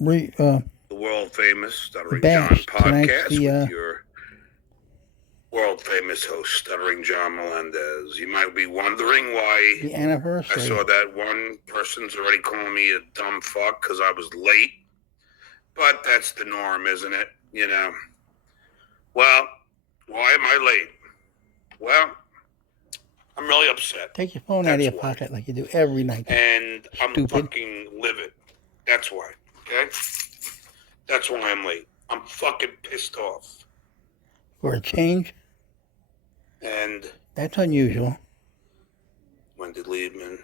The world famous Stuttering John Bash. Tonight's podcast the with your world famous host, Stuttering John Melendez. You might be wondering why I anniversary. saw that one person's already calling me a dumb fuck because I was late. But that's the norm, isn't it? You know. Well, why am I late? Well, I'm really upset. Take your phone out of your pocket like you do every night. And I'm Stupid. fucking livid. That's why. Okay? That's why I'm late. I'm fucking pissed off. For a change? And that's unusual. When did Liebman?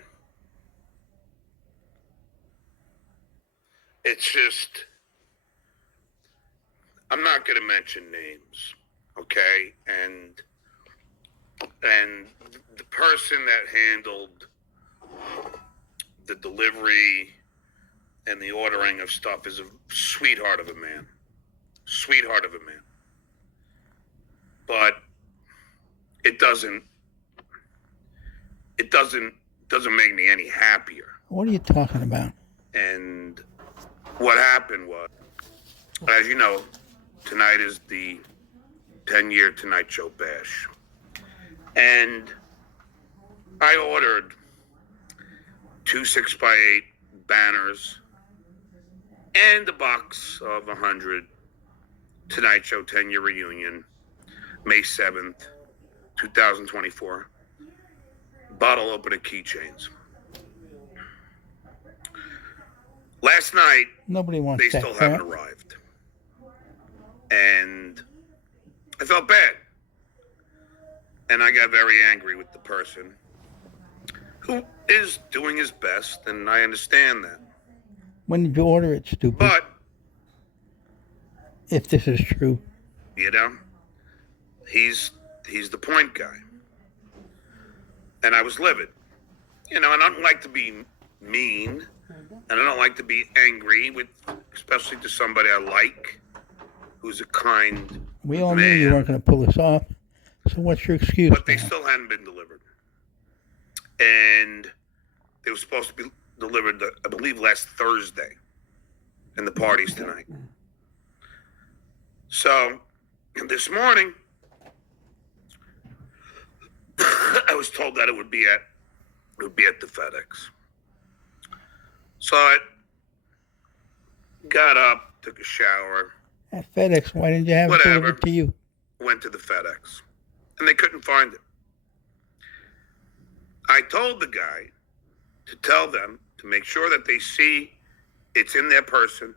It's just, I'm not going to mention names, okay? And the person that handled the delivery and the ordering of stuff is a sweetheart of a man. Sweetheart of a man. But it doesn't make me any happier. What are you talking about? And what happened was, as you know, tonight is the 10-year Tonight Show bash. And I ordered 2 6x8 banners and a box of 100 Tonight Show 10-year reunion, May 7th, 2024. Bottle opener keychains. Last night, nobody wants they that still crap. haven't arrived. And I felt bad. And I got very angry with the person who is doing his best, and I understand that. When did you order it, stupid? But if this is true, you know, he's the point guy. And I was livid. You know, and I don't like to be mean, and I don't like to be angry with, especially to somebody I like, who's a kind we all man. knew you weren't going to pull this off. So what's your excuse? But they still hadn't been delivered. And they were supposed to be delivered, I believe, last Thursday. And the party's tonight. So, this morning, I was told that it would be at the FedEx. So I got up, took a shower. At FedEx, why didn't you have it delivered to you? Went to the FedEx, and they couldn't find it. I told the guy to tell them to make sure that they see it's in their person.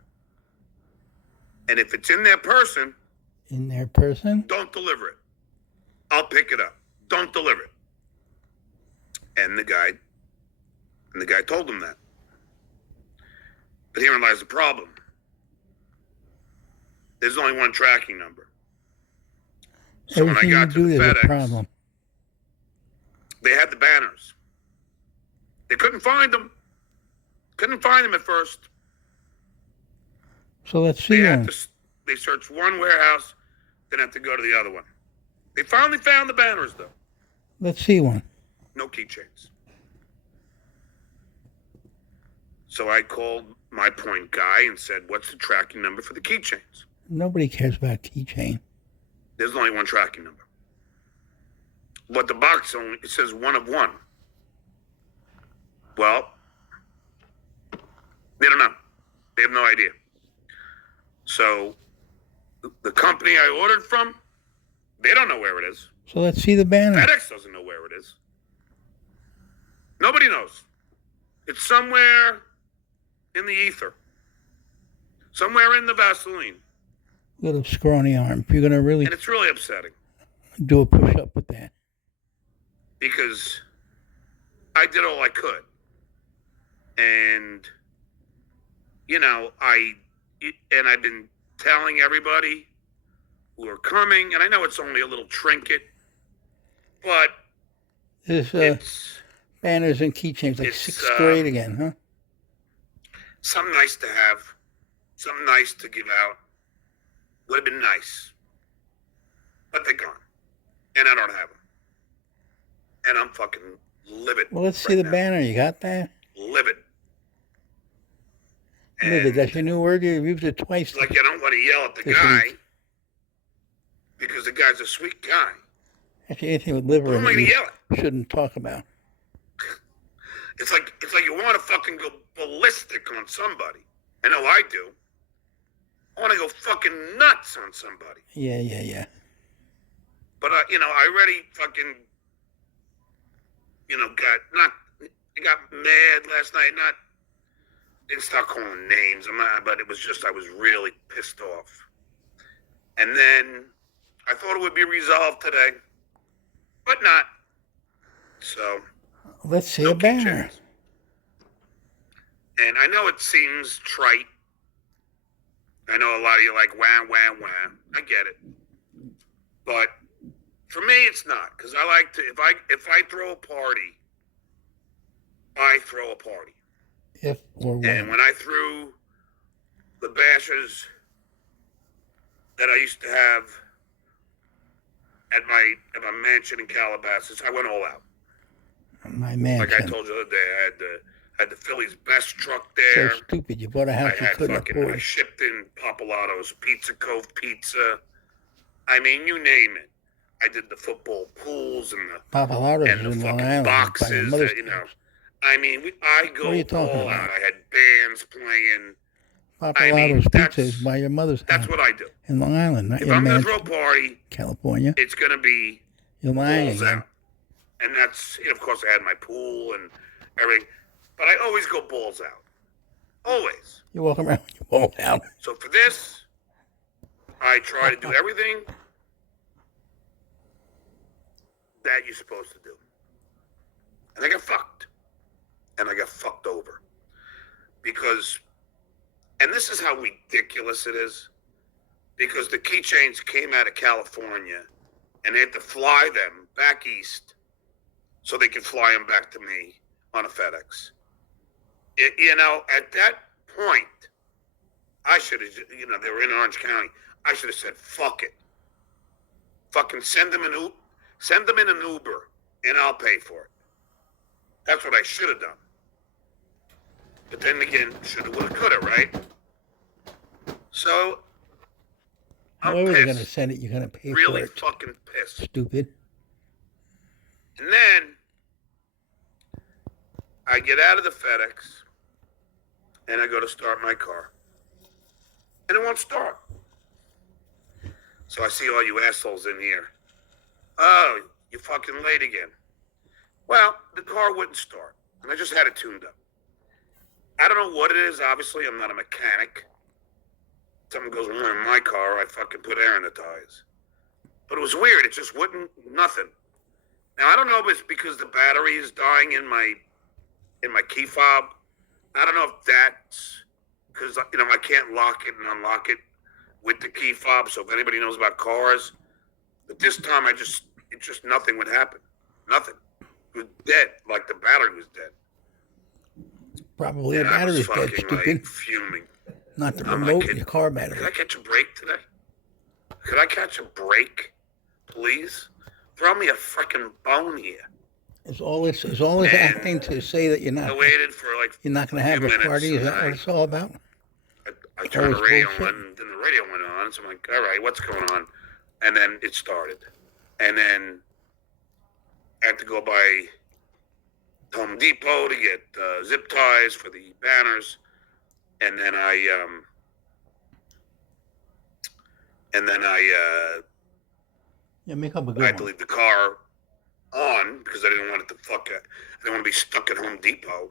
And if it's in their person, don't deliver it. I'll pick it up. Don't deliver it. And the guy told him that. But herein lies the problem. There's only one tracking number. So everything when I got to the FedEx, problem. They had the banners. They couldn't find them. Couldn't find them at first. So let's see them. They searched one warehouse, then had to go to the other one. They finally found the banners, though. Let's see one. No keychains. So I called my point guy and said, what's the tracking number for the keychains? Nobody cares about keychain. There's only one tracking number. But the box it says 1 of 1. Well, they don't know. They have no idea. So the company I ordered from, they don't know where it is. So let's see the banner. FedEx doesn't know where it is. Nobody knows. It's somewhere in the ether. Somewhere in the Vaseline. Little scrawny arm. If you're going to really... And it's really upsetting. Do a push-up with that. Because I did all I could. And, you know, I've been telling everybody who are coming, and I know it's only a little trinket, but it's banners and keychains, like 6th grade again, huh? Something nice to have, something nice to give out. Would have been nice. But they're gone. And I don't have them. And I'm fucking livid. Well, let's see the banner. You got that? Livid. Livid, that's your new word? You've used it twice. Like, I don't want to yell at the guy because the guy's a sweet guy. Actually, anything with liver Who am I in going it to yell at? you shouldn't talk about. It's like you want to fucking go ballistic on somebody. I know I do. I want to go fucking nuts on somebody. Yeah. But, I already fucking, got mad last night. Didn't start calling names, but it was just, I was really pissed off. And then I thought it would be resolved today, but not. So let's see a banner. And I know it seems trite. I know a lot of you are like, wah, wah, wah. I get it. But for me, it's not. Because I like to, if I throw a party, I throw a party. If or when. And when I threw the bashes that I used to have at my mansion in Calabasas, I went all out. My mansion. Like I told you the other day, I had the Philly's best truck there. So stupid. You bought a house you couldn't afford. I shipped in Papalato's, Pizza Cove Pizza. I mean, you name it. I did the football pools and the fucking boxes. I mean, I go all out. I had bands playing. Papalato's Pizza is by your mother's house. That's what I do. In Long Island, not if your I'm mansion. going to throw a party, California, it's going to be you're lying balls out. And that's, of course, I had my pool and everything. But I always go balls out. Always. You walk around, you ball out. So for this, I try to do everything that you're supposed to do. And I got fucked. And I got fucked over. Because, and this is how ridiculous it is, because the keychains came out of California and they had to fly them back east so they could fly them back to me on a FedEx. At that point, I should have, they were in Orange County. I should have said, fuck it. Fucking send them in an Uber and I'll pay for it. That's what I should have done. But then again, shoulda, woulda, coulda, right? So, however you're going to send it, you're going to pay for it. Really fucking pissed. Stupid. And then, I get out of the FedEx, and I go to start my car. And it won't start. So I see all you assholes in here. Oh, you're fucking late again. Well, the car wouldn't start, and I just had it tuned up. I don't know what it is. Obviously, I'm not a mechanic. Something goes wrong in my car, I fucking put air in the tires. But it was weird. It just wouldn't, nothing. Now, I don't know if it's because the battery is dying in my key fob. I don't know if that's because, I can't lock it and unlock it with the key fob. So if anybody knows about cars, but this time nothing would happen. Nothing. It was dead, like the battery was dead. Probably the battery's dead, stupid. Like, fuming. Not the remote, your car battery. Could I catch a break today? Could I catch a break, please? Throw me a freaking bone here. It's all acting to say that you're not. I waited for you're not going to have a party. Is that what it's all about? I turned the radio on, and then the radio went on. So I'm like, all right, what's going on? And then it started, and then I had to go by Home Depot to get zip ties for the banners, and then I make up a good I had to leave the car on because I didn't want it to I didn't want to be stuck at Home Depot,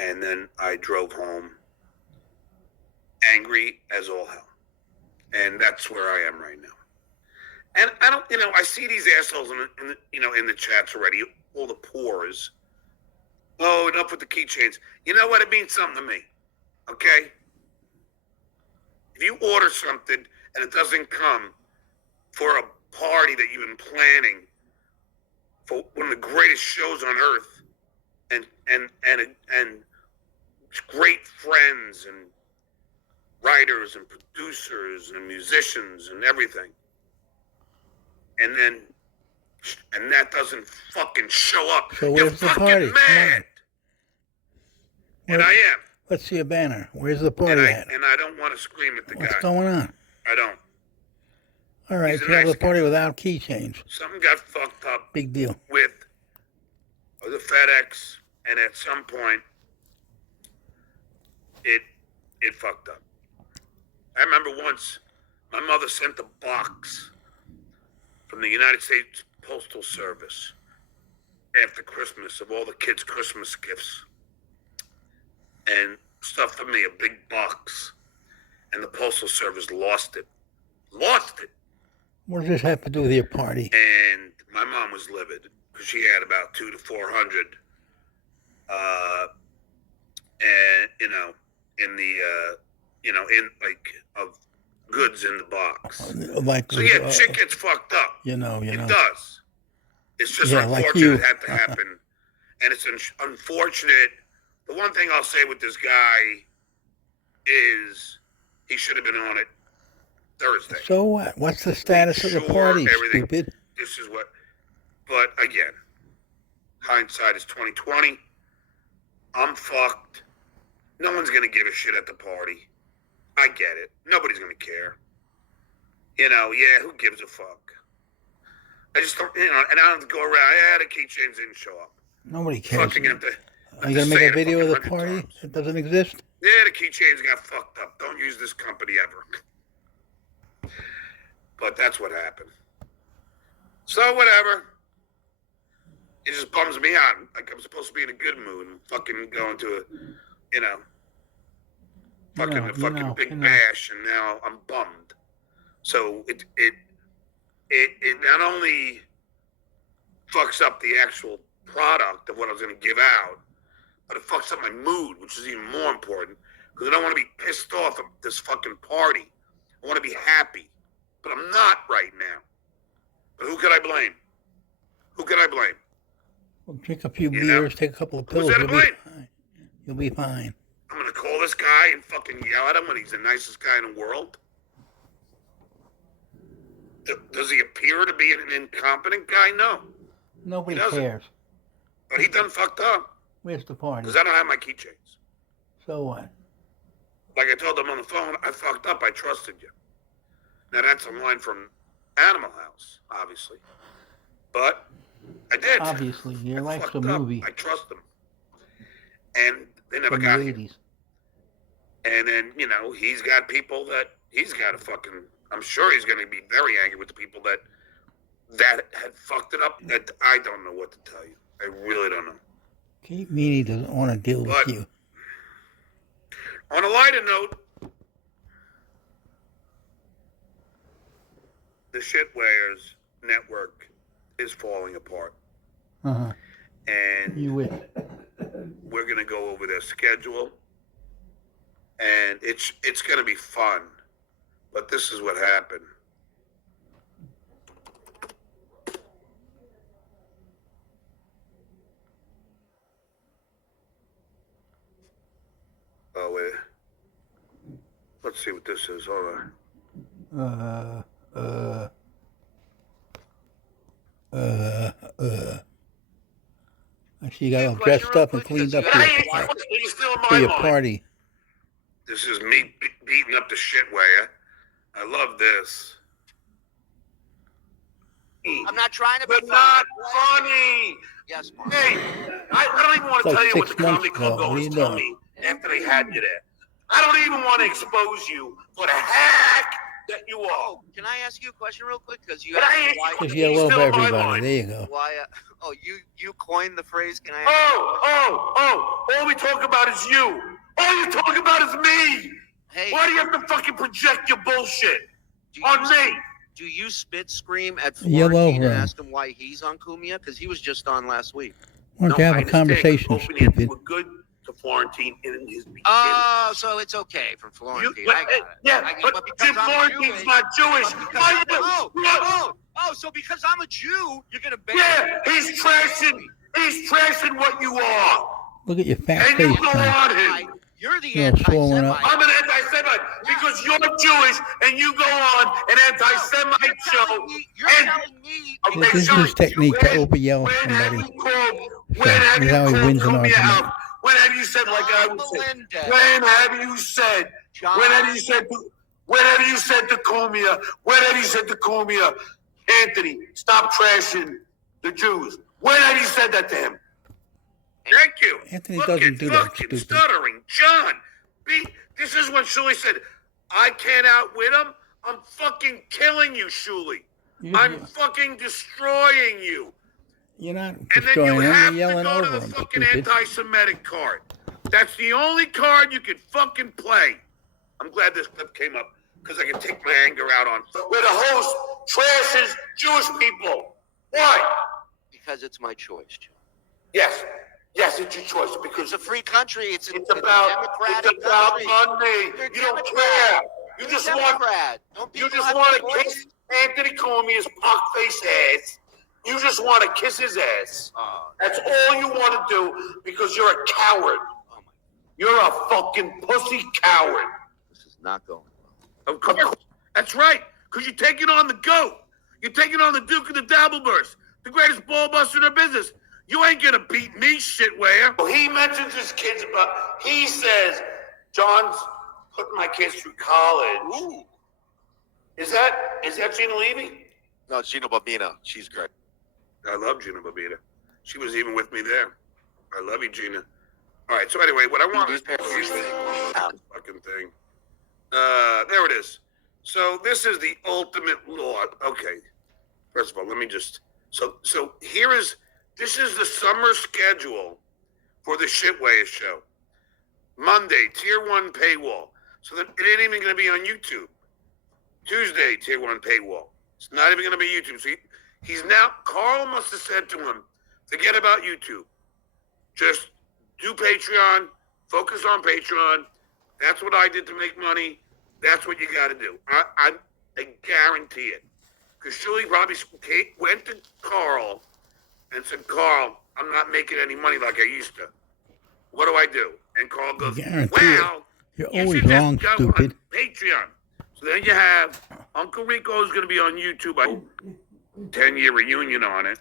and then I drove home angry as all hell, and that's where I am right now. And I don't, I see these assholes in the chats already, all the pores. Oh, enough with the keychains. You know what? It means something to me. Okay? If you order something and it doesn't come for a party that you've been planning for one of the greatest shows on earth, and great friends and writers and producers and musicians and everything, and that doesn't fucking show up. So you're where's the fucking party? mad. And I am. Let's see a banner. Where's the party at? And I don't want to scream at the guy. What's going on? I don't. All right, you have a party without keychains. Something got fucked up. Big deal. With the FedEx, and at some point, it fucked up. I remember once my mother sent a box from the United States Postal Service after Christmas of all the kids' Christmas gifts and stuff for me, a big box, and the Postal Service lost it. Lost it. What does this have to do with your party? And my mom was livid because she had about 200 to 400, and in of goods in the box. Like, so yeah, shit gets fucked up. You know. It does. It's just unfortunate like you. It had to happen, and it's unfortunate. The one thing I'll say with this guy is he should have been on it Thursday. So what? What's the status of the party, stupid? This is what. But again, hindsight is 20/20. I'm fucked. No one's gonna give a shit at the party. I get it. Nobody's gonna care. Who gives a fuck? I just don't, and I don't have to go around. Yeah, the keychains didn't show up. Nobody cares. Fucking have to. Are you gonna make a video of the party? It doesn't exist. Yeah, the keychains got fucked up. Don't use this company ever. But that's what happened. So whatever. It just bums me out. Like I'm supposed to be in a good mood and fucking going to a big bash, and now I'm bummed. So it not only fucks up the actual product of what I was going to give out, but it fucks up my mood, which is even more important, because I don't want to be pissed off at this fucking party. I want to be happy, but I'm not right now. But who could I blame? Who could I blame? Well, drink a few beers, take a couple of pills. You'll be fine. I'm going to call this guy and fucking yell at him when he's the nicest guy in the world? Does he appear to be an incompetent guy? No. Nobody cares. But he done fucked up. Where's the party? Because I don't have my keychains. So what? Like I told him on the phone, I fucked up. I trusted you. Now that's a line from Animal House, obviously. But I did. Obviously, your life's a movie. I trust them. And they never got it. And then, he's got people that he's got to fucking, I'm sure he's going to be very angry with the people that had fucked it up. That I don't know what to tell you. I really don't know. Kate Meany doesn't want to deal with you. On a lighter note, the Shitwares network is falling apart. Uh-huh. And you wish. We're going to go over their schedule. And it's going to be fun. But this is what happened. Oh, wait. Let's see what this is. Hold on. I see you got all dressed up and cleaned up for your party. This is me beating up the Shitware. I love this. I'm not trying to be funny. Not funny. Yes, Mark. Hey, I don't even want to tell you what the comedy club goers told me after they had you there. I don't even want to expose you for the hack that you are. Can I ask you a question real quick? Because you Because you love everybody. There you go. Why? You coined the phrase. Can I? All we talk about is you. All you talk about is me. Hey, why do you have to fucking project your bullshit on me? Do you spit scream at Florentine and ask him why he's on Cumia? Because he was just on last week. Why don't you have a conversation, stupid? We're good to Florentine in his beginning. Oh, so it's okay for Florentine. I got it. Yeah, but Florentine's not Jewish. So because I'm a Jew, you're gonna ban me? Yeah, he's trashing what you are. Look at your fat and face. You don't want him. You're the anti-Semite. I'm an anti-Semite because you're Jewish and you go on an anti-Semite show. You're telling me. This is his technique to over yell at somebody. That's how he wins an argument. When have you said, like I would say? When have you said? When have you said? When have you said to Cumia? When have you said to Cumia, Anthony, stop trashing the Jews? When have you said that to him? Thank you. Anthony doesn't do that, stupid. Stuttering. John, this is what Shuli said. I can't outwit him. I'm fucking killing you, Shuli. I'm fucking destroying you. You're not destroying him. You're yelling over him. And then you have to go to the fucking anti-Semitic card. That's the only card you can fucking play. I'm glad this clip came up because I can take my anger out on. Where the host trashes Jewish people. Why? Because it's my choice. Yes. Yes, it's your choice because it's a free country. It's about democratic country. money. You don't care. You just want to kiss Anthony Cumia's pock-faced ass. You just want to kiss his ass. That's all you want to do because you're a coward. You're a fucking pussy coward. This is not going well. Of course. That's right. Because you're taking on the GOAT. You're taking on the Duke of the Dabbleburst, the greatest ball buster in the business. You ain't gonna beat me, shitware. Well, he mentions his kids, but he says, John's putting my kids through college. Ooh. Is that Gina Levy? No, it's Gina Babina. She's great. I love Gina Babina. She was even with me there. I love you, Gina. All right, so anyway, what I want is fucking thing. There it is. So this is the ultimate law. Okay. First of all, let me just so this is the summer schedule for the Shitway show. Monday, Tier 1 paywall. So that it ain't even going to be on YouTube. Tuesday, Tier 1 paywall. It's not even going to be YouTube. So he's now, Carl must have said to him, forget about YouTube. Just do Patreon. Focus on Patreon. That's what I did to make money. That's what you got to do. I guarantee it. Because Shirley probably went to Carl and said, Carl, I'm not making any money like I used to. What do I do? And Carl goes, well, you're always wrong, stupid. Patreon. So then you have Uncle Rico's going to be on YouTube. 10-year reunion on it.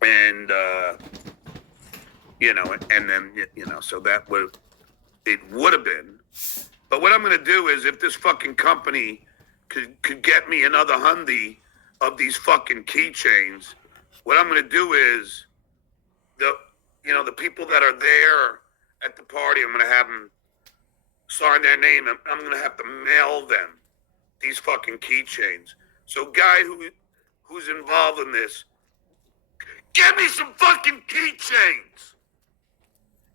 And, and then, so that it would have been. But what I'm going to do is if this fucking company could get me another hundy of these fucking keychains, what I'm going to do is the people that are there at the party, I'm going to have them sign their name. I'm going to have to mail them these fucking keychains. So guy who's involved in this, get me some fucking keychains.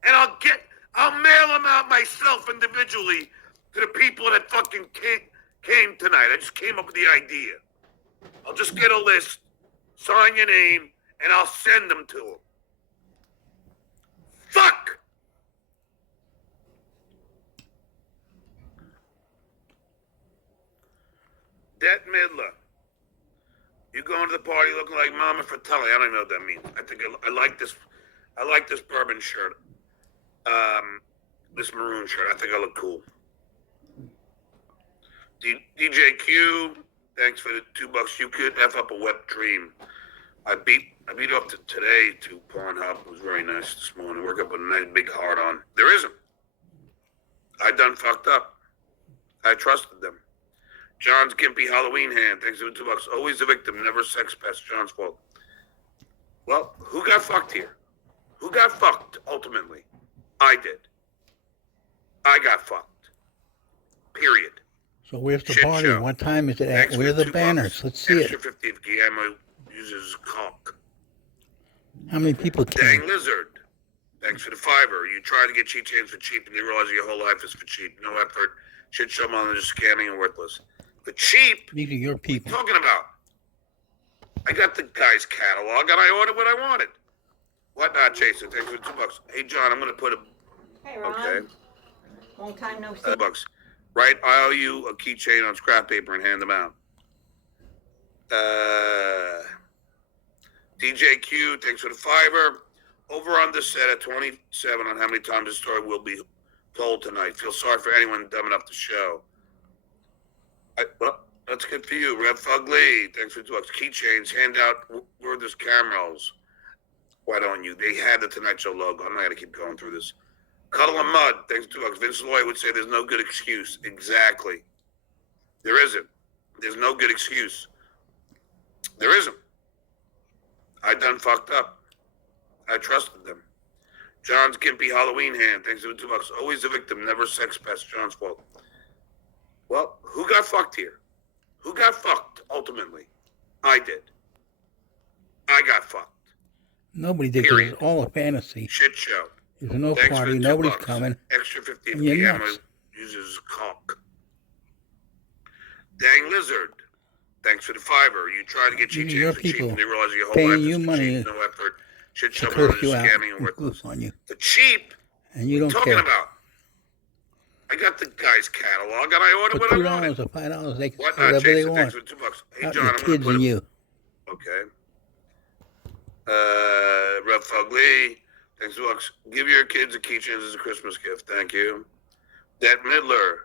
And I'll mail them out myself individually to the people that fucking came tonight. I just came up with the idea. I'll just get a list, sign your name, and I'll send them to them. Fuck! Det Midler. You going to the party looking like Mama Fratelli. I don't even know what that means. I think I like this. I like this bourbon shirt. This maroon shirt. I think I look cool. DJ Q, thanks for the $2. You could F up a wet dream. I beat up today to Pornhub. It was very nice this morning. Woke up with a nice big heart on. There isn't. I done fucked up. I trusted them. John's gimpy Halloween hand. Thanks for the $2. Always the victim, never sex pest. John's fault. Well, who got fucked here? Who got fucked ultimately? I did. I got fucked. Period. So where's the party? Show. What time is it at? Where are the banners? Let's see Extra 50 if Guillermo uses cock. How many people came? Dang Lizard. Thanks for the $5. You try to get cheat chains for cheap and you realize your whole life is for cheap. No effort. Shit show money is scamming and worthless. But cheap? These are your people. What are you talking about? I got the guy's catalog and I ordered what I wanted. What not, Jason? Thanks for the $2. Hey, John, I'm going to put a... Hey, Ron. Okay. Long time no see. $2. Right, I owe you a keychain on scrap paper and hand them out. DJ Q, thanks for the $5. Over on this set at 27 on how many times the story will be told tonight. Feel sorry for anyone dumb enough to show. Well, that's good for you. Rev Fugly, thanks for the $2. Keychains, hand out wordless cameras. Why don't you? They had the Tonight Show logo. I'm not going to keep going through this. Cuddle and Mud, thanks to $2. Vince Lloyd would say there's no good excuse. Exactly. There isn't. There's no good excuse. There isn't. I done fucked up. I trusted them. John's Gimpy Halloween hand, thanks to $2. Always a victim, never sex pest. John's fault. Well, who got fucked here? Who got fucked, ultimately? I did. I got fucked. Nobody did. It's all a fantasy. Shit show. There's no Thanks party. Nobody's coming. Extra 50 if You're Gamma nuts. uses cock. Dang Lizard. Thanks for the $5. You try to get cheap Your change for cheap people and they realize your whole paying life you is money cheap, no effort. Shit show to curse is you out scamming and and worthless. goof on you. The cheap? And you don't Talking care. about? I got the guy's catalog and I ordered For what I wanted. $2 or $5, they can What do not? whatever they Jason, want. thanks for $2. Hey Not John, the I'm gonna kids put and him. you. Okay. Rev Fugly, thanks for $2. Give your kids a keychain as a Christmas gift. Thank you. Dat Midler,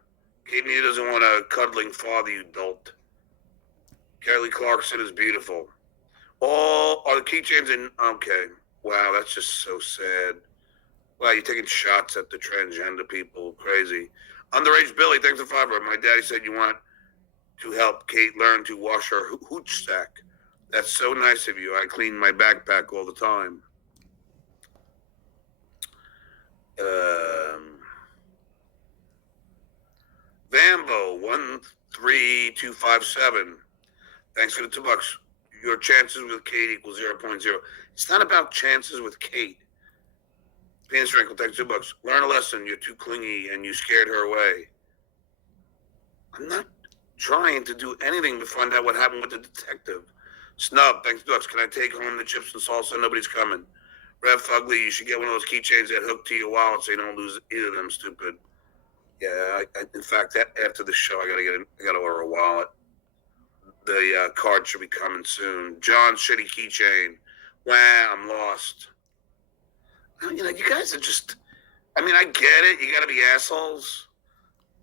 Katie doesn't want a cuddling father, you dolt. Kelly Clarkson is beautiful. All are the keychains in? Okay. Wow, that's just so sad. Wow, you're taking shots at the transgender people. Crazy. Underage Billy, thanks for $5. My daddy said you want to help Kate learn to wash her hooch sack. That's so nice of you. I clean my backpack all the time. Vambo 13257. Thanks for the $2. Your chances with Kate equals 0.0. It's not about chances with Kate. Penis Wrinkle, thanks $2. Learn a lesson. You're too clingy and you scared her away. I'm not trying to do anything to find out what happened with the detective. Snub, thanks $2. Can I take home the chips and salsa? Nobody's coming. Rev Fugly, you should get one of those keychains that hook to your wallet so you don't lose either of them, stupid. Yeah, in fact, after the show, I gotta order a wallet. The card should be coming soon. John's shitty keychain. Wow, I'm lost. You know, you guys are just. I mean, I get it. You gotta be assholes,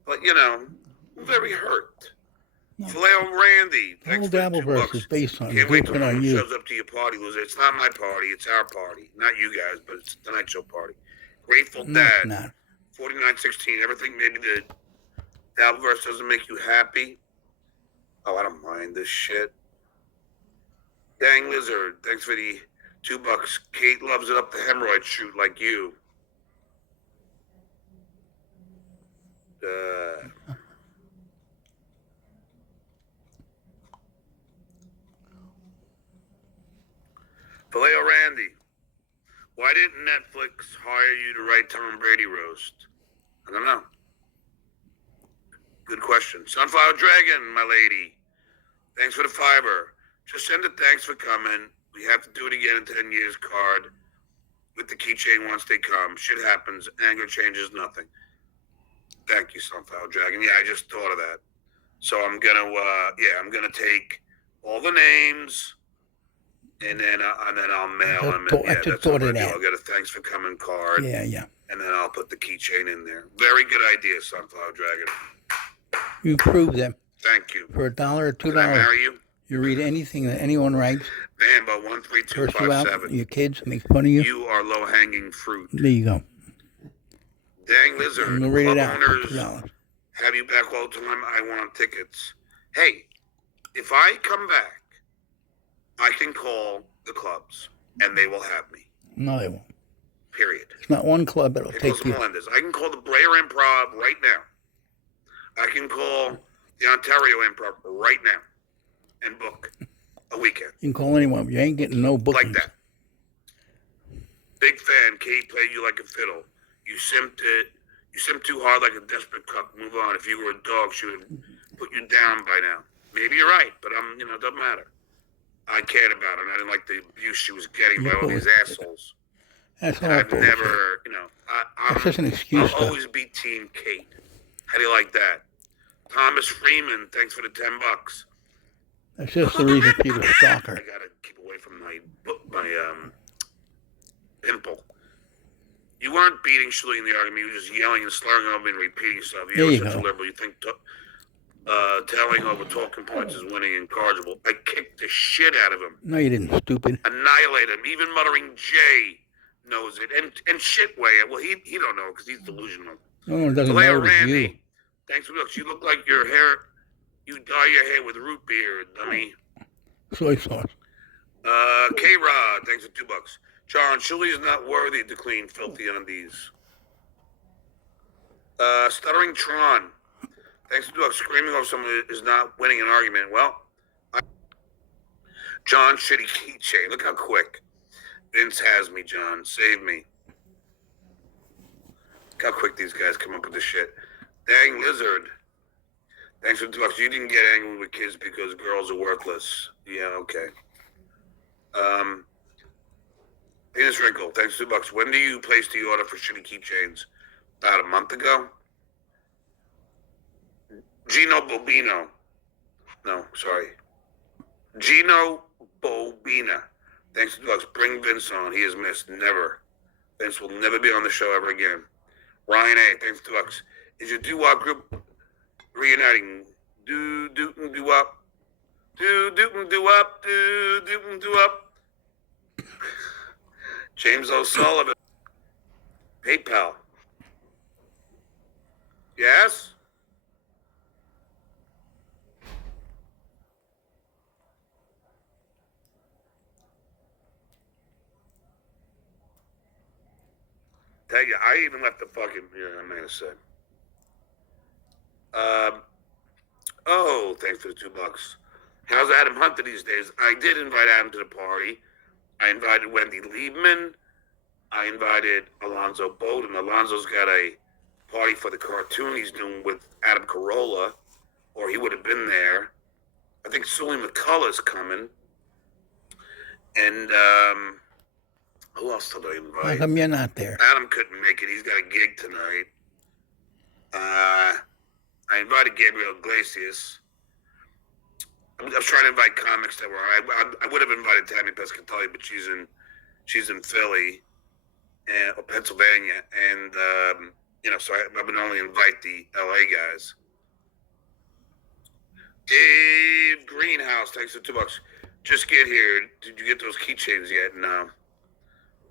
but you know, I'm very hurt. No. Filet Randy. The whole Dabbleverse is based on Can't wait till goofing no on one you. shows up to your party, loser. It's not my party. It's our party. Not you guys, but it's the Tonight Show party. Grateful No, Dad. it's not. 4916. Everything maybe the Dabbleverse doesn't make you happy. Oh, I don't mind this shit. Dang Lizard. Thanks for the $2. Kate loves it up the hemorrhoid shoot like you. Vallejo Randy. Why didn't Netflix hire you to write Tom Brady roast? I don't know. Good question. Sunflower Dragon, my lady. Thanks for the $5. Just send a thanks for coming. We have to do it again in 10 years card with the keychain once they come. Shit happens. Anger changes nothing. Thank you, Sunflower Dragon. Yeah, I just thought of that. So I'm gonna take all the names and then I'll mail them. I just thought of that. I'll get a thanks for coming card. Yeah. And then I'll put the keychain in there. Very good idea, Sunflower Dragon. You prove them. Thank you. For $1 or Can I $2, marry you? you read anything that anyone writes, Bamba curse you out, 13257. your kids make fun of you. You are low hanging fruit. There you go. Dang Lizard. I'm going to read it Club out for owners $2. have you back all the time. I want tickets. Hey, if I come back, I can call the clubs and they will have me. No, they won't. Period. It's not one club that'll Nicholas take you. Melendez. I can call the Brea Improv right now. I can call the Ontario Improv right now and book a weekend. You can call anyone. You ain't getting no bookings. Like that. Big fan. Kate played you like a fiddle. You simped it. You simped too hard like a desperate cuck. Move on. If you were a dog, she would put you down by now. Maybe you're right, but it doesn't matter. I cared about her, and I didn't like the abuse she was getting by all these assholes. That's all And I've bullshit. never, That's just an excuse, I'll though. always be Team Kate. How do you like that? Thomas Freeman, thanks for the $10. That's just the reason people stalk her. I gotta keep away from my pimple. You weren't beating Shirley in the argument. You were just yelling and slurring over me and repeating yourself. There You're you such go. a liberal. You think Telling over talking points is winning incorrigible. I kicked the shit out of him. No, you didn't, stupid. Annihilate him. Even muttering Jay knows it. And shitway. Well, he don't know because he's delusional. No, it doesn't Blair know it's Randy. you. Thanks for the looks. You look like your hair. You dye your hair with root beer, dummy. Soy sauce. K-Rod. Thanks for $2. John, Chili is not worthy to clean filthy undies. Stuttering Tron. Thanks for screaming off someone is not winning an argument. Well, John Shitty Keychain. Look how quick. Vince has me, John. Save me. Look how quick these guys come up with this shit. Dang Lizard. Thanks for $2. You didn't get angry with kids because girls are worthless. Yeah, okay. Penis Wrinkle. Thanks for $2. When do you place the order for shitty keychains? About a month ago. Gino Bobino. No, sorry. Gino Bobina. Thanks to $2. Bring Vince on. He has missed. Never. Vince will never be on the show ever again. Ryan A. Thanks to $2. Is your doo-wop group reuniting? Do-do-do-wop. Do-do-do-wop. Do-do-do-wop. James O'Sullivan. Hey, pal. Yes? Tell you, I even left the fucking. Yeah, I'm gonna say. Oh, thanks for the $2. How's Adam Hunter these days? I did invite Adam to the party. I invited Wendy Liebman. I invited Alonzo Bowden. Alonzo's got a party for the cartoon he's doing with Adam Carolla, or he would have been there. I think Sully McCullough's coming. And who else did I invite? How come you're not there? Adam couldn't make it. He's got a gig tonight. I invited Gabriel Iglesias. I was trying to invite comics that were. I would have invited Tammy Pescatelli, but she's in Philly, or Pennsylvania, and so I would only invite the LA guys. Dave Greenhouse, thanks for $2. Just get here. Did you get those keychains yet? No.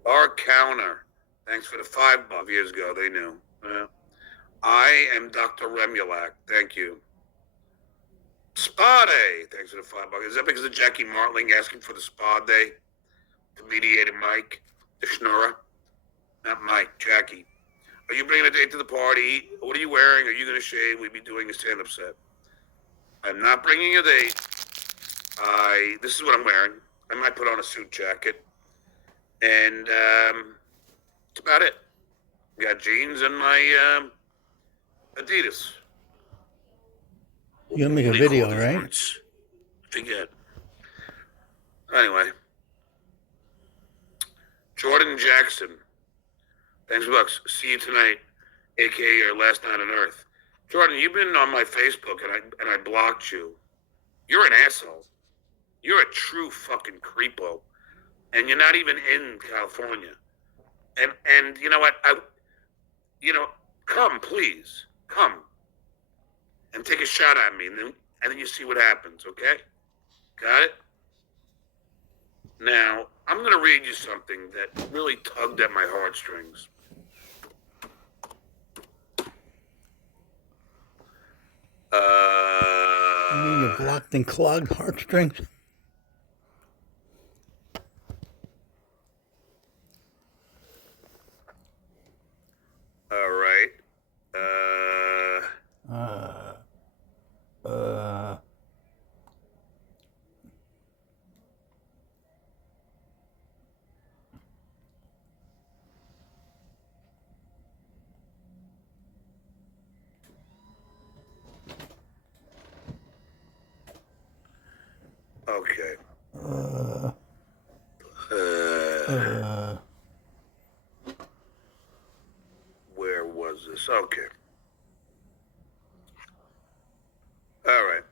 Our counter, thanks for the $5 years ago. They knew. I am Dr. Remulac. Thank you. Spa Day, thanks for the $5. Is that because of Jackie Martling asking for the Spa Day to mediate Mike, the schnorrer? Not Mike, Jackie. Are you bringing a date to the party? What are you wearing? Are you going to shave? We'll be doing a stand-up set. I'm not bringing a date. This is what I'm wearing. I might put on a suit jacket. And that's about it. Got jeans and my Adidas. You're gonna make a video, right? Ones? Forget. Anyway. Jordan Jackson. Thanks, Bucks. See you tonight, aka your last night on Earth. Jordan, you've been on my Facebook and I blocked you. You're an asshole. You're a true fucking creepo. And you're not even in California. And you know what? Come, please. Come. And take a shot at me, and then you see what happens, okay? Got it? Now, I'm going to read you something that really tugged at my heartstrings. You mean your blocked and clogged heartstrings? All right. Okay. Where was this? Okay. All right.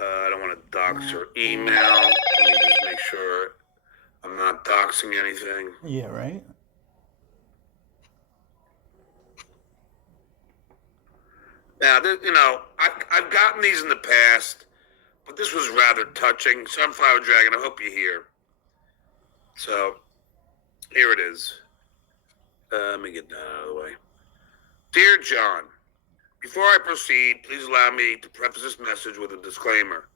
I don't want to dox her email. Let me just make sure I'm not doxing anything. Yeah, right? Now, I've gotten these in the past, but this was rather touching. Sunflower Dragon, I hope you're here. So, here it is. Let me get that out of the way. Dear John, before I proceed, please allow me to preface this message with a disclaimer.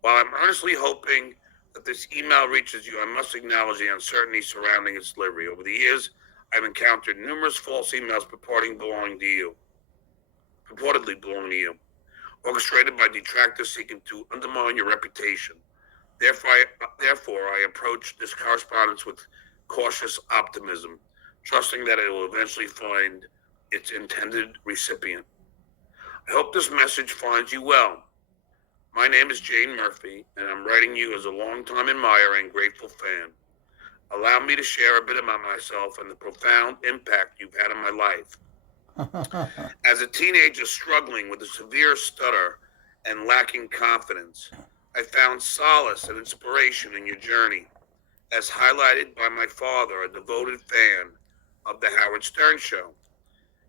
While I'm earnestly hoping that this email reaches you, I must acknowledge the uncertainty surrounding its delivery. Over the years, I've encountered numerous false emails purportedly belonging to you, orchestrated by detractors seeking to undermine your reputation. Therefore, I approach this correspondence with cautious optimism, trusting that it will eventually find its intended recipient. I hope this message finds you well. My name is Jane Murphy, and I'm writing you as a longtime admirer and grateful fan. Allow me to share a bit about myself and the profound impact you've had on my life. As a teenager struggling with a severe stutter and lacking confidence, I found solace and inspiration in your journey, as highlighted by my father, a devoted fan of The Howard Stern Show.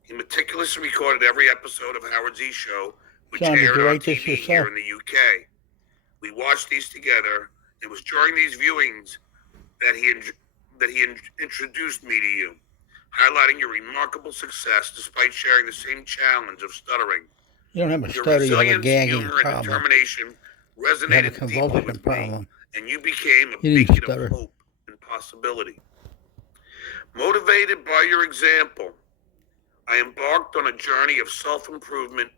He meticulously recorded every episode of Howard Z Show, which John, aired on TV here in the UK. We watched these together. It was during these viewings that he introduced me to you, highlighting your remarkable success despite sharing the same challenge of stuttering. You don't have a Your stutter, you have a resilience, gagging humor, and problem. determination You have a resonated deeply convulsion with problem. me, and you became a You didn't beacon stutter. of hope and possibility. Motivated by your example, I embarked on a journey of self-improvement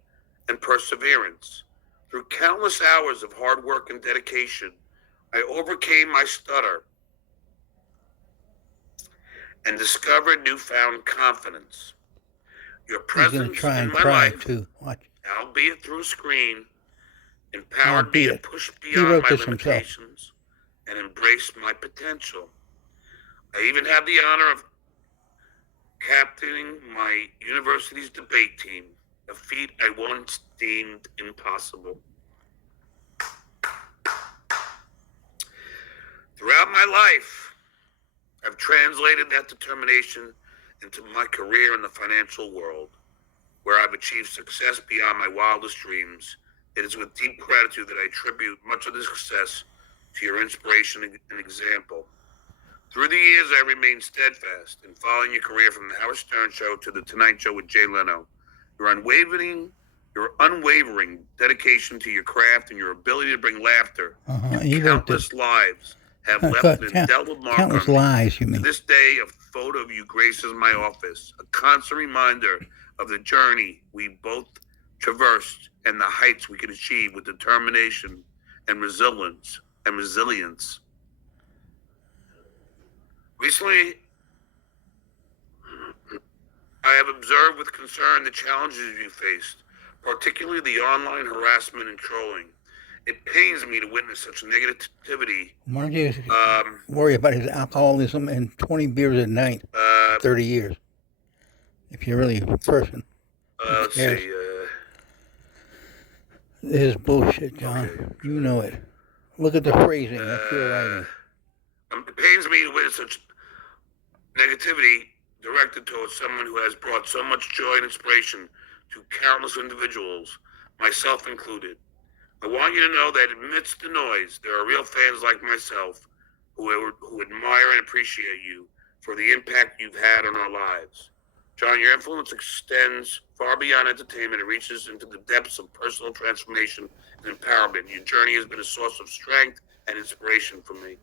and perseverance. Through countless hours of hard work and dedication, I overcame my stutter and discovered newfound confidence. Your presence in my life, too. Watch. albeit through a screen, empowered me to push He beyond wrote my this himself. limitations and embrace my potential. I even had the honor of captaining my university's debate team, a feat I once deemed impossible. Throughout my life, I've translated that determination into my career in the financial world, where I've achieved success beyond my wildest dreams. It is with deep gratitude that I attribute much of this success to your inspiration and example. Through the years, I remained steadfast in following your career from the Howard Stern Show to the Tonight Show with Jay Leno. Your unwavering dedication to your craft and your ability to bring laughter to countless lives have left an indelible mark on me. Lies, you mean. To this day, a photo of you graces my office, a constant reminder of the journey we both traversed and the heights we can achieve with determination and resilience. Recently, I have observed with concern the challenges you faced, particularly the online harassment and trolling. It pains me to witness such negativity. Why don't you worry about his alcoholism and 20 beers a night, 30 years, if you're really a person. Let's see. This is bullshit, John. Okay. You know it. Look at the phrasing. That's your writing. It pains me to witness such negativity directed towards someone who has brought so much joy and inspiration to countless individuals, myself included. I want you to know that amidst the noise, there are real fans like myself who admire and appreciate you for the impact you've had on our lives. John, your influence extends far beyond entertainment. It reaches into the depths of personal transformation and empowerment. Your journey has been a source of strength and inspiration for me.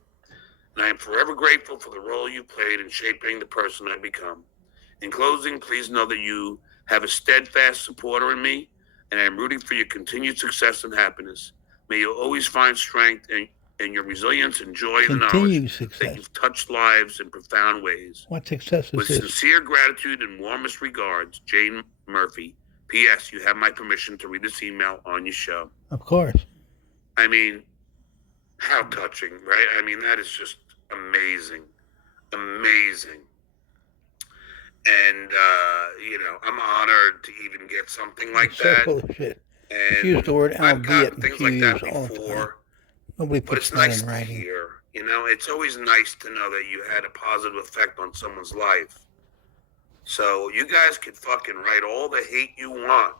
And I am forever grateful for the role you played in shaping the person I've become. In closing, please know that you have a steadfast supporter in me, and I am rooting for your continued success and happiness. May you always find strength in your resilience and joy in the knowledge that you've touched lives in profound ways. What success is With this? sincere gratitude and warmest regards, Jane Murphy. P.S. You have my permission to read this email on your show. Of course. I mean, how touching, right? I mean, that is just amazing. Amazing. And, I'm honored to even get something like that. Full of shit. And Use the word I've albeit gotten things like that before, Nobody but puts it's that nice in to writing. hear. It's always nice to know that you had a positive effect on someone's life. So you guys could fucking write all the hate you want,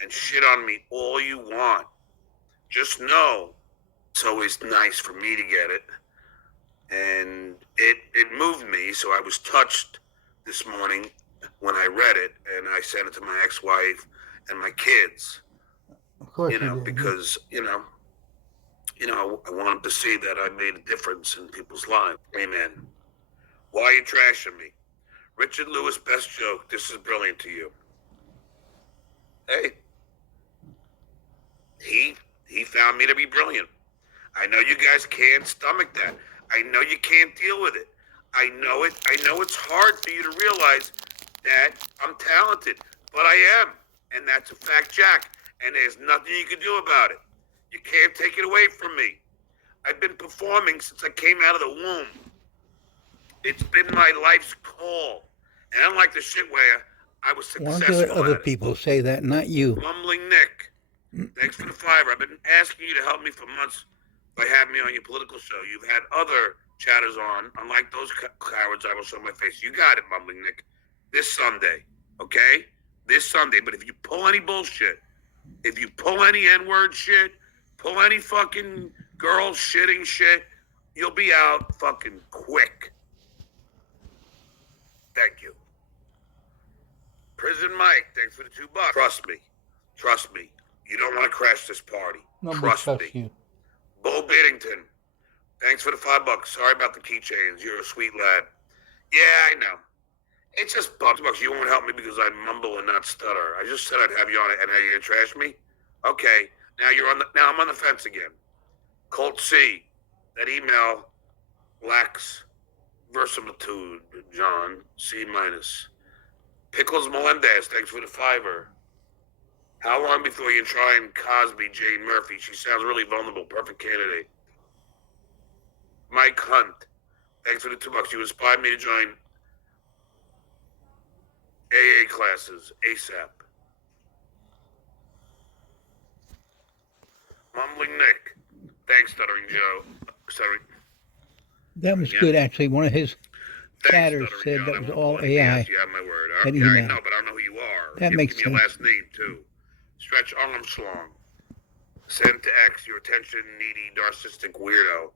and shit on me all you want. Just know it's always nice for me to get it. And it moved me, so I was touched this morning when I read it, and I sent it to my ex-wife and my kids. Of course, because I want them to see that I made a difference in people's lives. Amen. Why are you trashing me? Richard Lewis, best joke. This is brilliant to you. Hey, he found me to be brilliant. I know you guys can't stomach that. I know you can't deal with it. I know it. I know it's hard for you to realize that I'm talented, but I am. And that's a fact, Jack. And there's nothing you can do about it. You can't take it away from me. I've been performing since I came out of the womb. It's been my life's call. And unlike the shit where I was successful Why don't other people say that, not you? Mumbling Nick, thanks for the $5. I've been asking you to help me for months by having me on your political show. You've had other chatters on, unlike those cowards I will show my face. You got it, Mumbling Nick. This Sunday, okay? This Sunday. But if you pull any bullshit, if you pull any N-word shit, pull any fucking girl shitting shit, you'll be out fucking quick. Thank you. Prison Mike, thanks for the $2. Trust me. You don't want to crash this party. Trust me. You. Bo Biddington, thanks for the $5. Sorry about the keychains. You're a sweet lad. Yeah, I know. It's just $2. You won't help me because I mumble and not stutter. I just said I'd have you on it, and now you're gonna trash me. Okay, now now I'm on the fence again. Colt C, that email lacks verisimilitude. John C-. Pickles Melendez, thanks for the $5. How long before you try and Cosby Jane Murphy? She sounds really vulnerable. Perfect candidate. Mike Hunt, thanks for the $2. You inspired me to join AA classes ASAP. Mumbling Nick, thanks, Stuttering Joe. Sorry. That was good, actually. One of his chatters said that was all AI. You have my word. That Yeah, I email. know, but I don't know who you are. That makes Give me sense. your last name, too. Stretch Armstrong. Send to X, your attention-needy, narcissistic weirdo.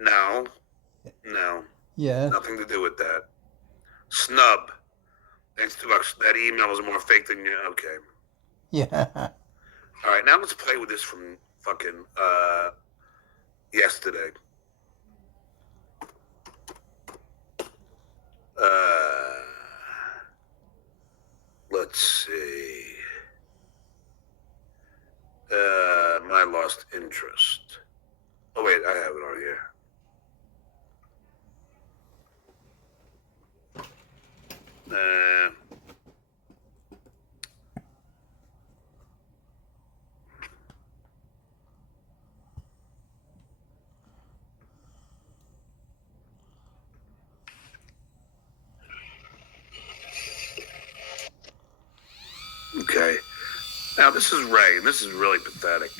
No. Yeah. Nothing to do with that. Snub. Thanks $2. That email was more fake than you. Okay. Yeah. All right, now let's play with this from fucking yesterday. Let's see. My lost interest. Oh wait, I have it on here. Okay. Now this is Ray, and this is really pathetic.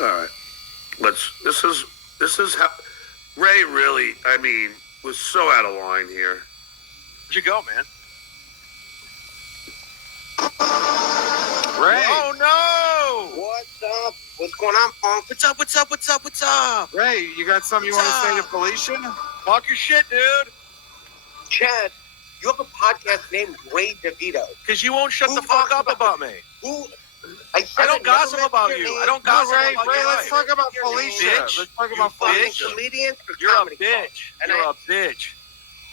All right. This is how Ray really, I mean, was so out of line here. Where'd you go, man? Ray! Oh no! What's up? What's going on, Punk? What's up? Ray, you got something you want to say to Felicia? Talk your shit, dude. Chad, you have a podcast named Ray DeVito. Because you won't shut Who the fuck talks up about me. Who? I don't gossip about you. I don't gossip Ray, about Ray, you. let's talk about Felicia. Bitch. Let's talk about You Felicia. bitch. Comedian or You're a comedy bitch. club? And You're a bitch.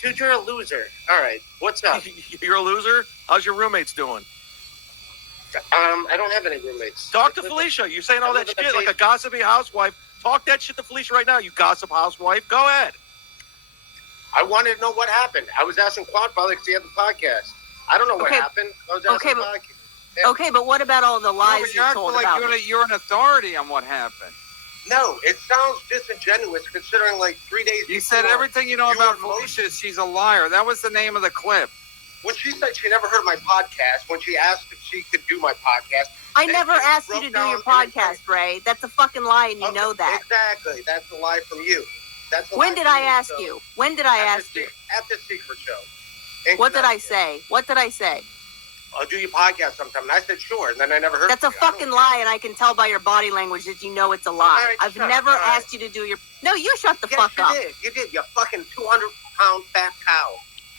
Dude, you're a loser. All right, what's up? You're a loser? How's your roommates doing? I don't have any roommates. Talk to Felicia. You're saying all that shit like a gossipy housewife. Talk that shit to Felicia right now, you gossip housewife. Go ahead. I wanted to know what happened. I was asking Quadfather because he had the podcast. I don't know what Okay. happened. I was asking Okay, podcast. Okay, but what about all the lies you told about me? You're an authority on what happened. No, it sounds disingenuous considering like 3 days. You said everything you know about Felicia. She's a liar. That was the name of the clip. When she said she never heard my podcast, when she asked if she could do my podcast. I never asked you to do your podcast, Ray. That's a fucking lie, and you know that. Exactly. That's a lie from you. When did I ask you? When did I ask you? At the secret show. What did I say? What did I say? I'll do your podcast sometime. And I said, sure. And then I never heard That's a fucking lie, and I can tell by your body language that you know it's a lie. Right, I've never asked you to do your... No, you shut the fuck up. You did. You fucking 200-pound fat cow.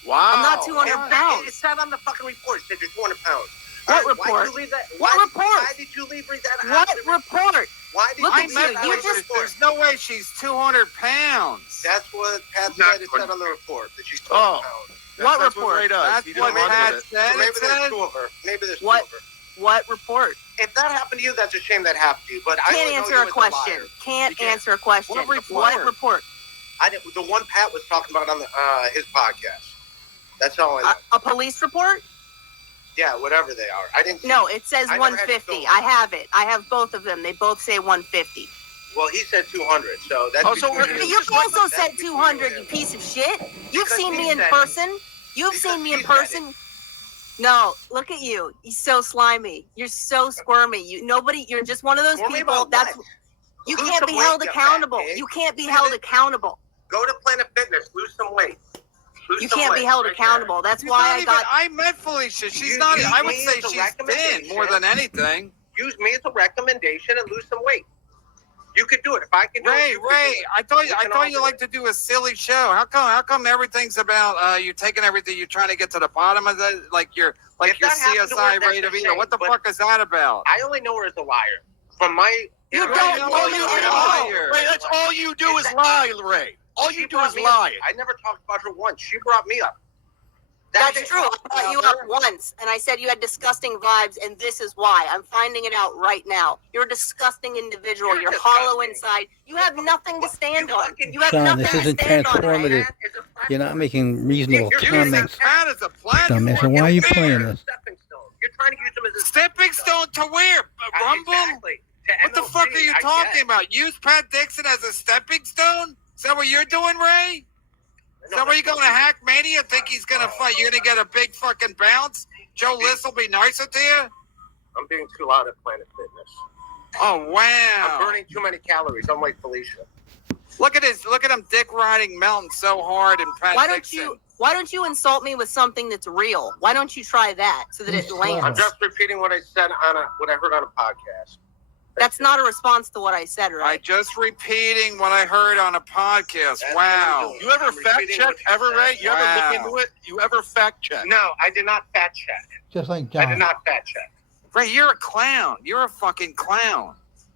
Wow. I'm not 200 pounds. It said on the fucking report. It said you're 200 pounds. What report? Why did you leave that? What report? Why did you leave that? What report? Why did Look you at leave you. that? You just... There's no way she's 200 pounds. That's what Pat said. It said on the report that she's 200 pounds. What That's report? That's what Pat said. Maybe there's two of her. Maybe there's two What? of her. What report? If that happened to you, that's a shame that happened to you. But I Can't only know answer you a as a question. liar. Can't answer a question. What report? What report? The one Pat was talking about on his podcast. That's all I know. A police report? Yeah, whatever they are. I didn't. No, it says I never had to 150. film. I have it. I have both of them. They both say 150. Well, he said 200, so that's. You also said 200, you piece of shit. You've Because seen he me in said- person. You've because seen me in he said person. No, look at you. You're so slimy. You're so squirmy. You're just one of those Squirmy people. about That's what? you Lose can't some be weight, held you fat accountable. pig. You can't be See held this? accountable. Go to Planet Fitness, lose some weight. You can't be held accountable. That's why I met Felicia. She's You- not. you I would mean say it's a she's thin recommendation. more than anything. Use me as a recommendation and lose some weight. You could do it. If I can do it, Ray, you can do it. I thought We can all you do liked it. to do a silly show. How come everything's about you taking everything, you're trying to get to the bottom of it, like your If that happened to CSI her, that's Ray a DeVito. shame, What the but- fuck is that about? I only know her as a liar. From my. You Ray, don't no, know you're me a at all. liar. Ray, that's all you do is lie, Ray. All you She do brought is me up. lie. I never talked about her once. She brought me up. That's true. I brought you up once, and I said you had disgusting vibes, and this is why. I'm finding it out right now. You're a disgusting individual. You're You're hollow disgusting. inside. You have nothing to stand on. You have Sean, nothing this to isn't stand on. Ray. transformative. You're not making reasonable You're comments. That is a platform. Dumbass, and why are you You're playing there. this? Stepping stone. You're trying to use them as a Stepping stone to where? Rumble? Exactly. To What the MLB, fuck are you I talking guess. about? Use Pat Dixon as a stepping stone? Is that what you're doing, Ray? Is that where you going to Hack Mania? Think he's going to fight? You're going to get a big fucking bounce? Joe List will be nicer to you? I'm being too loud at Planet Fitness. Oh, I'm wow. burning too many calories. I'm like Felicia. Look at this. Look at him dick riding Melton so hard and Pat Dixon. Why don't you insult me with something that's real? Why don't you try that so that it It's lands? I'm just repeating what I said what I heard on a podcast. That's not a response to what I said, I right? just repeating what I heard on a podcast. That's Wow. what I'm doing. You ever I'm fact repeating check? what you Ever, said. Ray? You ever look Wow. into it? You ever fact check? No, I did not fat check. Just like I did John. not fat check. Ray, you're a clown. You're a fucking clown.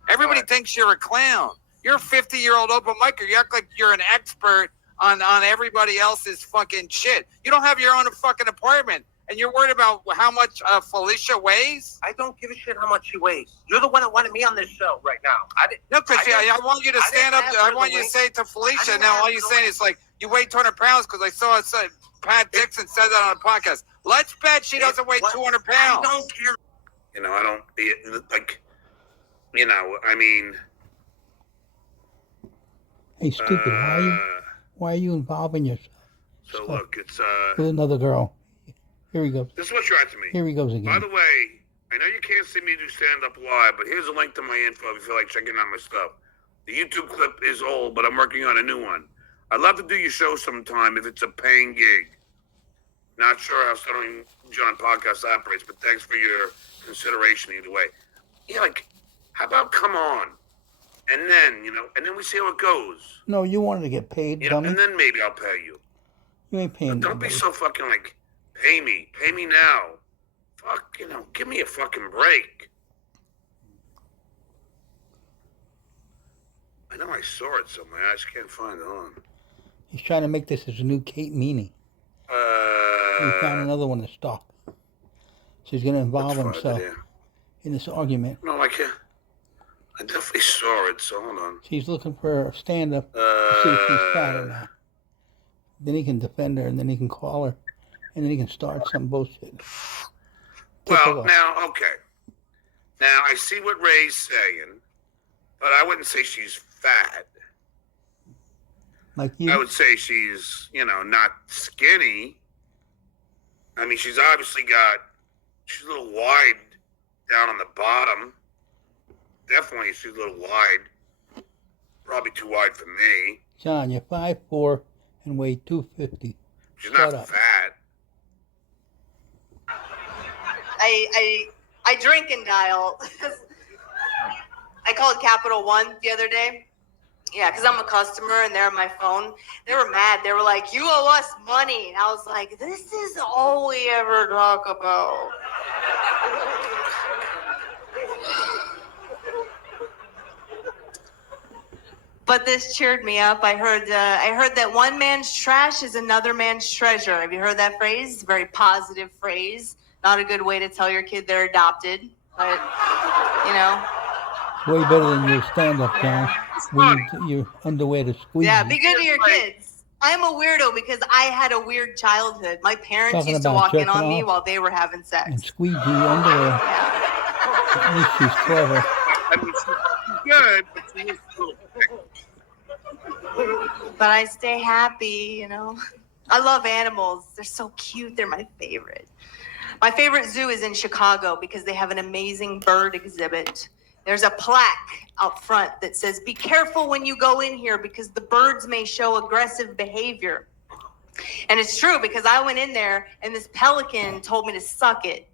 Everybody Right. thinks you're a clown. You're a 50-year-old open micer. You act like you're an expert on everybody else's fucking shit. You don't have your own fucking apartment, and you're worried about how much Felicia weighs? I don't give a shit how much she weighs. You're the one that wanted me on this show right now. I didn't. No, because I didn't- I want you to I didn't stand up. ask I for want the you to weight. say it to I Felicia. didn't Now all ask you're for the saying weight. is like, you weigh 200 pounds because I saw it. Pat Dixon said that on a podcast. Let's bet she doesn't weigh What? 200 I pounds. don't care. You know, I don't like. You know, I mean. Hey, stupid, why are you involving yourself So look, it's with another girl? Here he goes. this is what you're asking me. Here he goes By again. the way, I know you can't see me do stand-up live, but here's a link to my info if you feel like checking out my stuff. The YouTube clip is old, but I'm working on a new one. I'd love to do your show sometime if it's a paying gig. Not sure how Stuttering John podcast operates, but thanks for your consideration either way. Yeah, like, how about come on? And then, and then we see how it goes. No, you wanted to get paid, You know, dummy. and then maybe I'll pay you. You ain't paying Don't be nobody. so fucking like, pay me now. Fuck, give me a fucking break. I know I saw it somewhere. I just can't find it. Hold on. He's trying to make this his new Kate Meany. He found another one to stalk. So he's going to involve let's find himself it, yeah. in this argument. No, I can't. I definitely saw it, so hold on. He's looking for a stand-up to see if she's fat or not. Then he can defend her, and then he can call her, and then he can start some bullshit. Well, now, okay. Now, I see what Ray's saying, But I wouldn't say she's fat. Like you? I would say she's, not skinny. I mean, she's obviously she's a little wide down on the bottom. Definitely, she's a little wide. Probably too wide for me. John, you're 5'4" and weigh 250. She's Shut not up. fat. I drink and dial. I called Capital One the other day. Yeah, because I'm a customer and they're on my phone. They were mad. They were like, "You owe us money." And I was like, "This is all we ever talk about." But this cheered me up. I heard that one man's trash is another man's treasure. Have you heard that phrase? It's a very positive phrase. Not a good way to tell your kid they're adopted, but Way better than your stand-up, John. When your underwear to squeeze. Yeah, be good to your kids. I'm a weirdo because I had a weird childhood. My parents used to walk in on me while they were having sex. And squeeze your underwear. At least she's clever. I mean, she's good, but she is a little thick. But I stay happy, I love animals. They're so cute. They're my favorite. My favorite zoo is in Chicago because they have an amazing bird exhibit. There's a plaque out front that says, "Be careful when you go in here because the birds may show aggressive behavior." And it's true because I went in there and this pelican told me to suck it.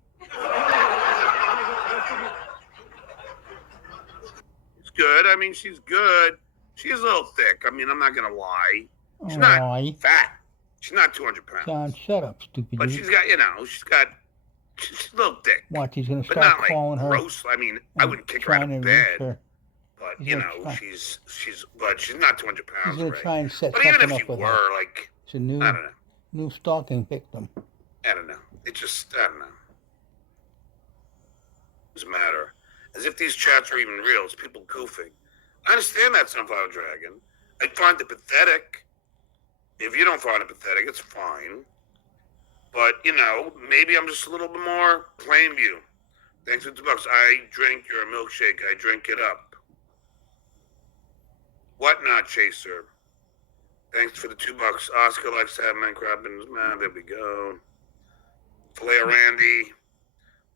It's good. I mean, she's good. She's a little thick. I mean, I'm not going to lie. She's not fat. She's not 200 pounds. John, shut up, stupid. But she's got, she's a little thick. Watch, he's going to But start not calling like her. gross. I mean, I wouldn't kick her out of bed. But, He's she's not 200 pounds, He's going to right? try and set But even something if up she with were, her. It's a I don't know. new stalking victim. I don't know. I don't know. Doesn't matter. As if these chats are even real. It's people goofing. I understand that, Sunflower Dragon. I find it pathetic. If you don't find it pathetic, it's fine. But, maybe I'm just a little bit more plain view. Thanks for $2. I drink your milkshake. I drink it up. Whatnot Chaser. Thanks for the $2. Oscar likes to have men crapping. Man, there we go. Filet Randy.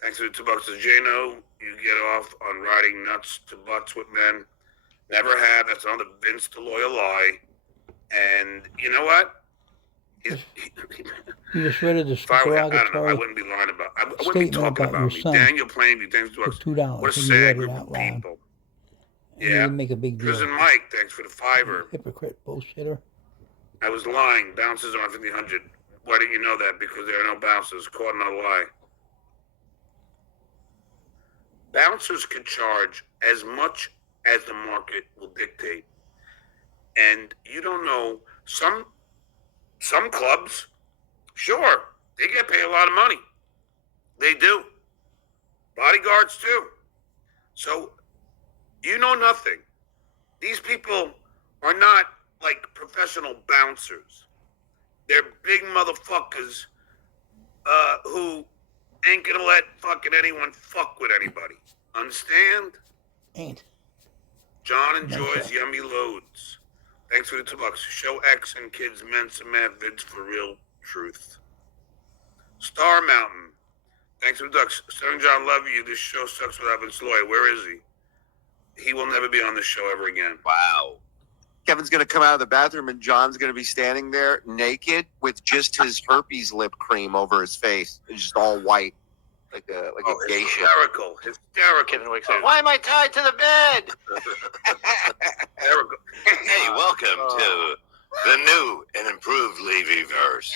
Thanks for the $2. Does Jano, you get off on riding nuts to butts with men? Never have. That's another Vince the loyal lie. And you know what? You just read it as I don't know. I wouldn't be lying about. I wouldn't be talking about me. Daniel Plainview, thanks for $2. What a sad group of people. Yeah. Make a big deal. Prison Mike, thanks for the $5. Hypocrite bullshitter. I was lying. Bouncers aren't 100. Why didn't you know that? Because there are no bouncers. Caught in a lie. Bouncers can charge as much as the market will dictate. And you don't know, some clubs, sure, they get paid a lot of money. They do. Bodyguards too. So you know nothing. These people are not like professional bouncers. They're big motherfuckers who ain't gonna let fucking anyone fuck with anybody. Understand? Ain't. John enjoys yummy loads. Thanks for the $2. Show X and kids Mensa Math vids for real truth. Star Mountain. Thanks for the $2. Stuttering John, love you. This show sucks without Vince Loy. Where is he? He will never be on this show ever again. Wow. Kevin's going to come out of the bathroom and John's going to be standing there naked with just his herpes lip cream over his face. It's just all white. Like a geisha. Hysterical. Kevin wakes up. Why am I tied to the bed? Hysterical. Hey, welcome to the new and improved Levy-verse.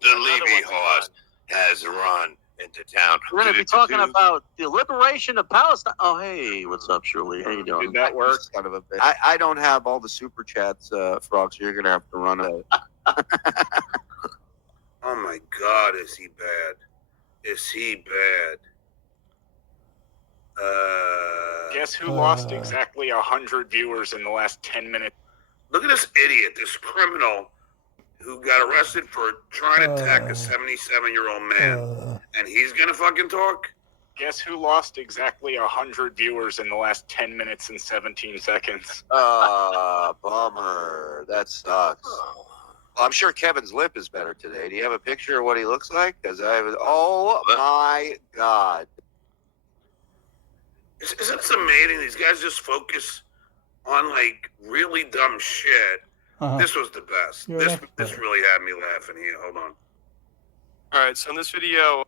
The Levy horse has run into town. We're going to be talking about the liberation of Palestine. Oh, hey, what's up, Shirley? How you doing? Did that work? Kind of a bit. I don't have all the super chats, Frog, so you're going to have to run it. Oh my God, is he bad? Is he bad? Guess who lost exactly 100 viewers in the last 10 minutes? Look at this idiot, this criminal who got arrested for trying to attack a 77-year-old man. And he's going to fucking talk? Guess who lost exactly 100 viewers in the last 10 minutes and 17 seconds? Bummer. That sucks. Well, I'm sure Kevin's lip is better today. Do you have a picture of what he looks like? Because I have. Oh my God. Isn't this amazing? These guys just focus on like really dumb shit. This was the best. This really had me laughing here. Hold on. All right, so in this video,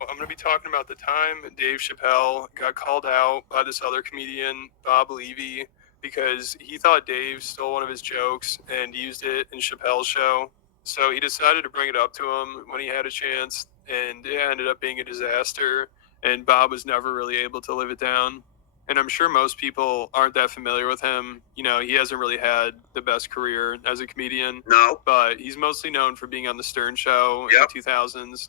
I'm going to be talking about the time Dave Chappelle got called out by this other comedian, Bob Levy, because he thought Dave stole one of his jokes and used it in Chappelle's show. So he decided to bring it up to him when he had a chance, and it ended up being a disaster, and Bob was never really able to live it down. And I'm sure most people aren't that familiar with him. You know, he hasn't really had the best career as a comedian. No. But he's mostly known for being on the Stern Show in the 2000s.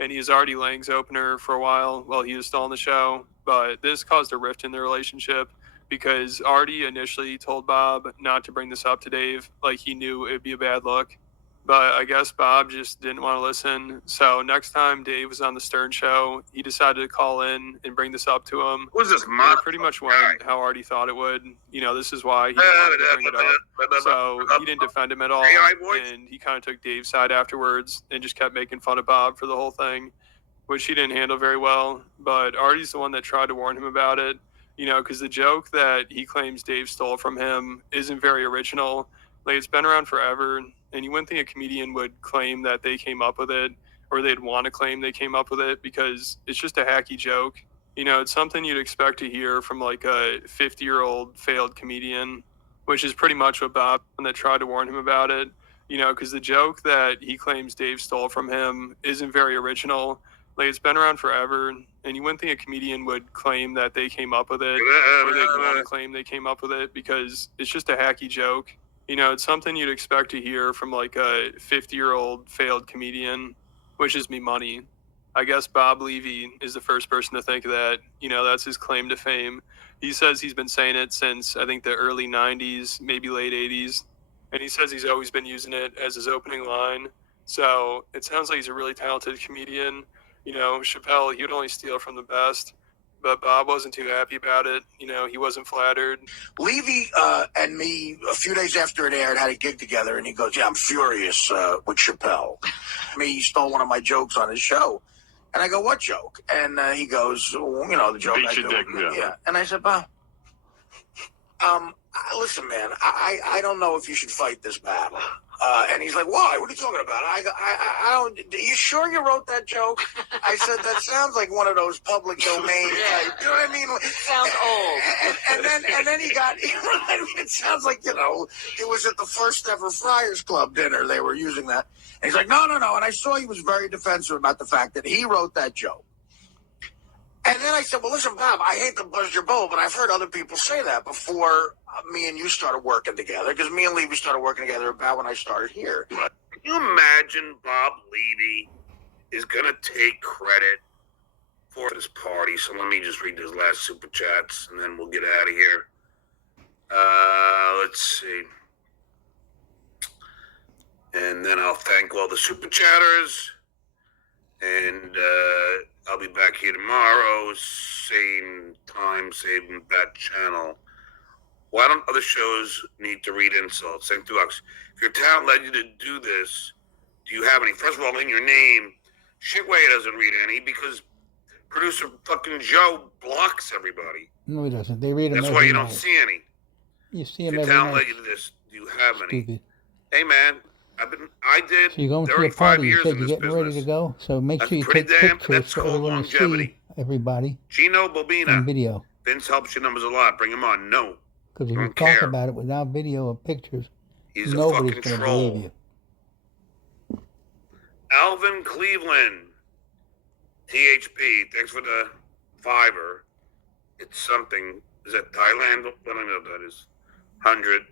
And he was Artie Lang's opener for a while he was still on the show. But this caused a rift in their relationship because Artie initially told Bob not to bring this up to Dave. Like, he knew it'd be a bad look. But I guess Bob just didn't want to listen. So next time Dave was on the Stern Show, he decided to call in and bring this up to him. Who's this And it pretty much went how Artie thought it would. You know, this is why he didn't want to bring it up. So he didn't defend him at all. And he kind of took Dave's side afterwards and just kept making fun of Bob for the whole thing, which he didn't handle very well. But Artie's the one that tried to warn him about it, you know, because the joke that he claims Dave stole from him isn't very original. Like, it's been around forever, and you wouldn't think a comedian would claim that they came up with it, or they'd want to claim they came up with it, because it's just a hacky joke. You know, it's something you'd expect to hear from like a 50-year-old failed comedian, which is pretty much what Bob that tried to warn him about it. You know, because the joke that he claims Dave stole from him isn't very original. Like, it's been around forever, and you wouldn't think a comedian would claim that they came up with it, or they'd want to claim they came up with it, because it's just a hacky joke. You know, it's something you'd expect to hear from like a 50-year-old failed comedian, which is me money. I guess Bob Levy is the first person to think of that. You know, that's his claim to fame. He says he's been saying it since, I think, the early 90s, maybe late 80s. And he says he's always been using it as his opening line. So it sounds like he's a really talented comedian. You know, Chappelle, he would only steal from the best. But Bob wasn't too happy about it. You know, he wasn't flattered. Levy and me, a few days after it aired, had a gig together, and he goes, "Yeah, I'm furious with Chappelle. He stole one of my jokes on his show." And I go, "What joke?" And he goes, "Well, you know, the joke I do." Yeah. And I said, "Bob, listen, man, I don't know if you should fight this battle." And he's like, "Why? What are you talking about?" I don't. Are you sure you wrote that joke? I said, "That sounds like one of those public domain type." You know what I mean? Sounds old. And then he got. It sounds like, you know, it was at the first ever Friars Club dinner. They were using that. And he's like, no. And I saw he was very defensive about the fact that he wrote that joke. And then I said, "Well, listen, Bob, I hate to buzz your bubble, but I've heard other people say that before me and you started working together, because me and Levy started working together about when I started here." Can you imagine Bob Levy is going to take credit for this party? So let me just read those last super chats, and then we'll get out of here. Let's see. And then I'll thank all the super chatters. And I'll be back here tomorrow, same time, same bat channel. Why don't other shows need to read insults? Same to us. If your talent led you to do this, do you have any? First of all, in your name, Shitway doesn't read any because producer fucking Joe blocks everybody. No, he doesn't. They read them. That's why you don't see any. You see If him your every talent night. led you to this, do you have any? Stupid. Hey man, I did So you're going to a 35 party. You years said in you're this getting ready to business. go. So make That's sure you pretty take damn- pictures that's so called everyone to see longevity. everybody Gino on Bobina. video. Vince helps your numbers a lot. Bring him on. No. Because if you Don't talk care. about it without video or pictures, He's a nobody's fucking going to troll. believe you. Alvin Cleveland. THP. Thanks for the fiber. It's something. Is that Thailand? I don't know what that is. $100.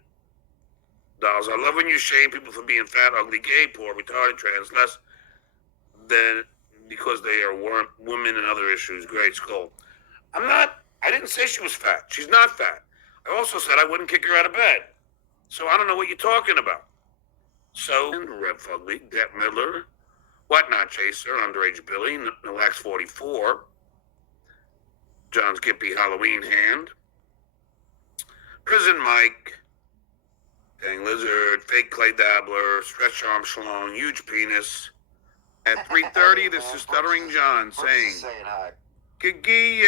I love when you shame people for being fat, ugly, gay, poor, retarded, trans, less than because they are women and other issues. Great, skull. I didn't say she was fat. She's not fat. I also said I wouldn't kick her out of bed. So I don't know what you're talking about. So, Rev Fugly, Depp Miller, Whatnot Chaser, Underage Billy, Relax 44, John's Gippy Halloween Hand, Prison Mike, Dang Lizard, Fake Clay Dabbler, Stretch Arm Shalom, Huge Penis. At 3:30, this is Stuttering John saying, hi. Gigia.